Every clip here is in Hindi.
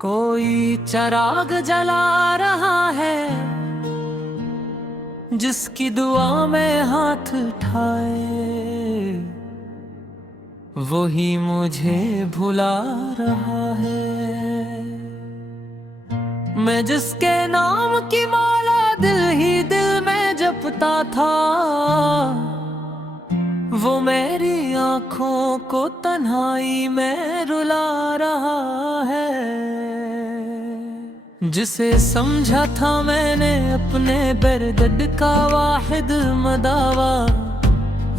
कोई चिराग जला रहा है, जिसकी दुआ में हाथ उठाए वही मुझे भुला रहा है। मैं जिसके नाम की माला दिल ही दिल में जपता था, वो मेरी आँखों को तन्हाई में रुला रहा है। जिसे समझा था मैंने अपने दर्द का वाहिद मदावा,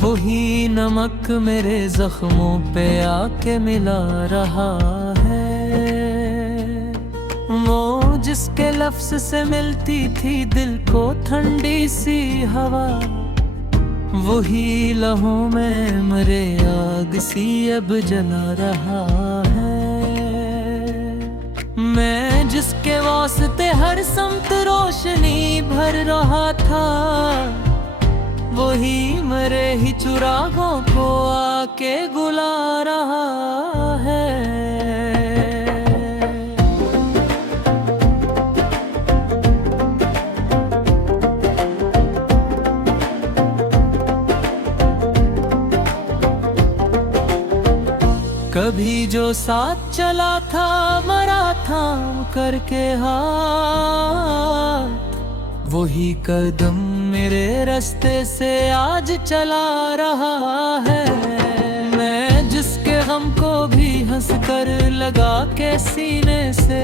वही नमक मेरे जख्मों पे आके मिला रहा है। वो जिसके लफ्ज से मिलती थी दिल को ठंडी सी हवा, वही लहू में मरे आग सी अब जला रहा है। मैं जिसके वास्ते हर समत रोशनी भर रहा था, वही मरे ही चुरागों को आके गुला रहा है। कभी जो साथ चला था मरा था करके हाथ, वही कदम मेरे रास्ते से आज चला रहा है। मैं जिसके गम को भी हंस कर लगा के सीने से,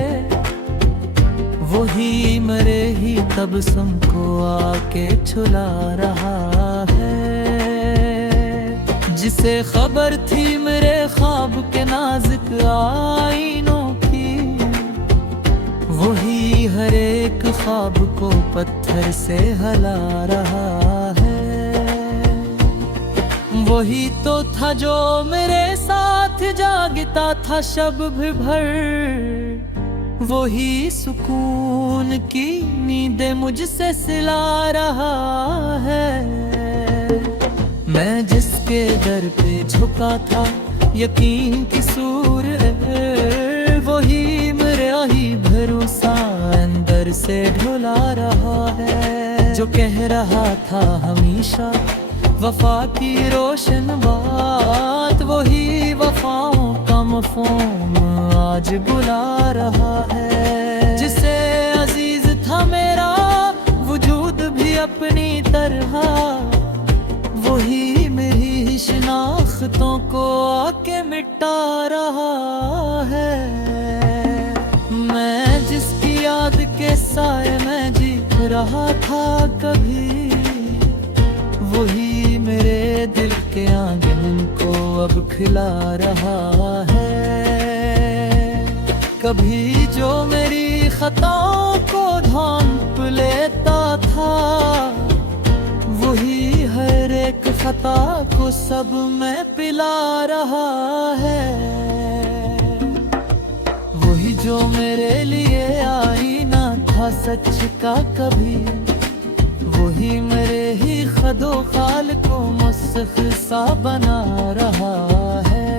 वही मरे ही तबस्सुम को आके छुला रहा है। जिसे खबर थी मेरे ख्वाब के नाजुक आईनों की, वही हर एक ख्वाब को पत्थर से हला रहा है। वही तो था जो मेरे साथ जागता था शब भी भर, वही सुकून की नींदें मुझसे सिला रहा है। मैं जिसके दर पे झुका था यकीन की सूर, वही मेरा ही भरोसा अंदर से ढुला रहा है। जो कह रहा था हमेशा वफा की रोशन बात, वही वफाओं का मफ़हूम आज बुला रहा है। जिसे अजीज था मेरा वजूद भी अपनी तरह, वही मेरी शिनाख्तों को आके मिटा रहा है। मैं जिसकी याद के साए में जी रहा था कभी, वही मेरे दिल के आंगन को अब खिला रहा है। कभी जो मेरी खताओं को ढांप लेता था, वही हर एक खता को सब में पिला रहा है। वही जो मेरे लिए आईना था सच का कभी, वही मेरे ही खदो खाल को मुस्ख सा बना रहा है।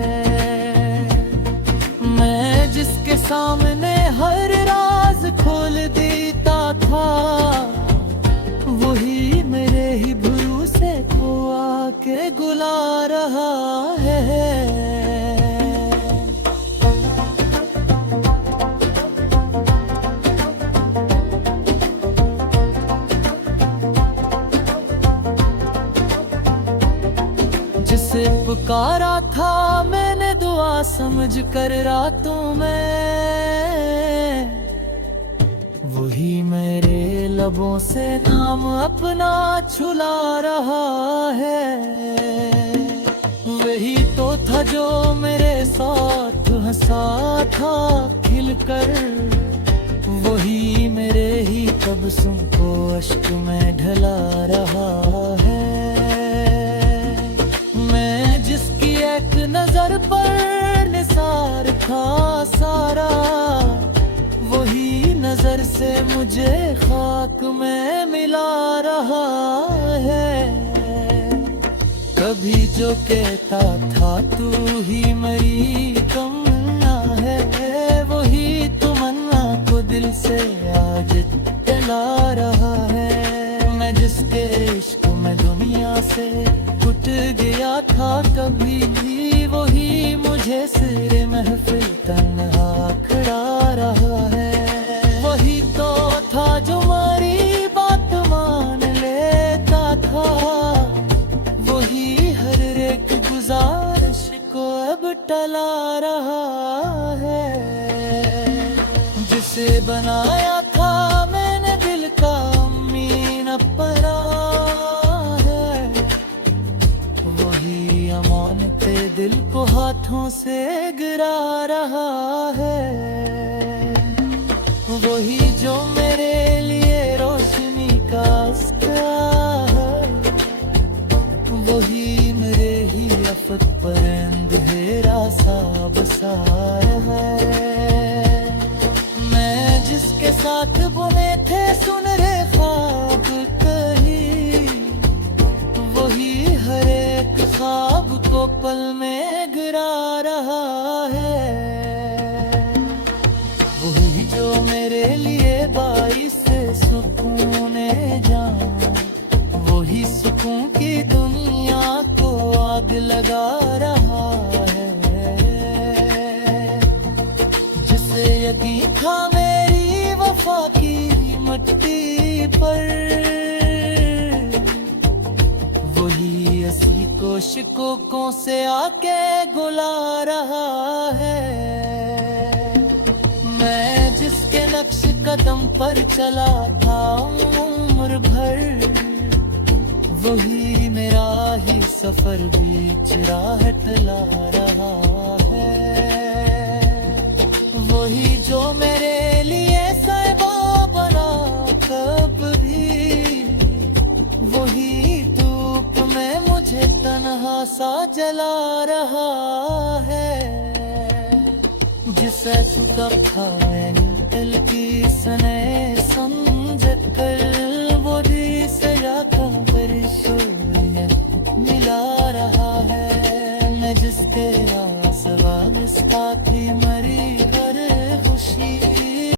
मैं जिसके सामने हर राज खोल देता था, वही मेरे ही भरोसे को आके गुला रहा है। जिसे पुकारा था मैंने दुआ समझ कर रातों में, वही मेरे लबों से नाम अपना छुला रहा है। वही तो था जो मेरे साथ हंसा था खिलकर, वही मेरे ही तबस्सुम को अश्क में ढला रहा है। मैं जिसकी एक नजर पर निसार था सारा, वही नजर से मुझे खाक में मिला रहा है। कभी जो कहता था तू ही मेरी तमन्ना है, वही तुम दिल से आज टला रहा है। मैं जिसके इश्क में दुनिया से टूट गया था कभी भी, वही मुझे सिरे महफिल तन्हा खड़ा रहा है। वही तो था जो हमारी बात मान लेता था, वही हर एक गुजारिश को अब टला रहा है। जिसे बनाया था मैंने दिल का अमीन अपना है, वही अमानते दिल को हाथों से गिरा रहा है। वही जो मेरे लिए रोशनी का अस्ता है, वही मेरे ही अफक पर अंधेरा सा बसाया है। मैं जिसके साथ बुने थे सुनहरे ख्वाब कहीं, वही हर एक ख्वाब को पल में गिरा रहा है। वही जो मेरे लिए बाइस सुकून जान, वही सुकून की दुनिया को आग लगा रहा है। जिसे यकीन था मेरी वफा की मिट्टी पर, वही ऐसी कोशिशों से आके गुला रहा है। मैं जिसके नक्श कदम पर चला था उम्र भर, वही मेरा ही सफर बीच राह ला रहा है। वही जो मेरे लिए साहिबा बना कब भी, वही धूप में मुझे तन्हा सा जला रहा है। जिसे चुका था मैंने दिल की सने समझ कर, वो दी सजा खबर सूरज मिला रहा है। मैं जिसके आस वास्ता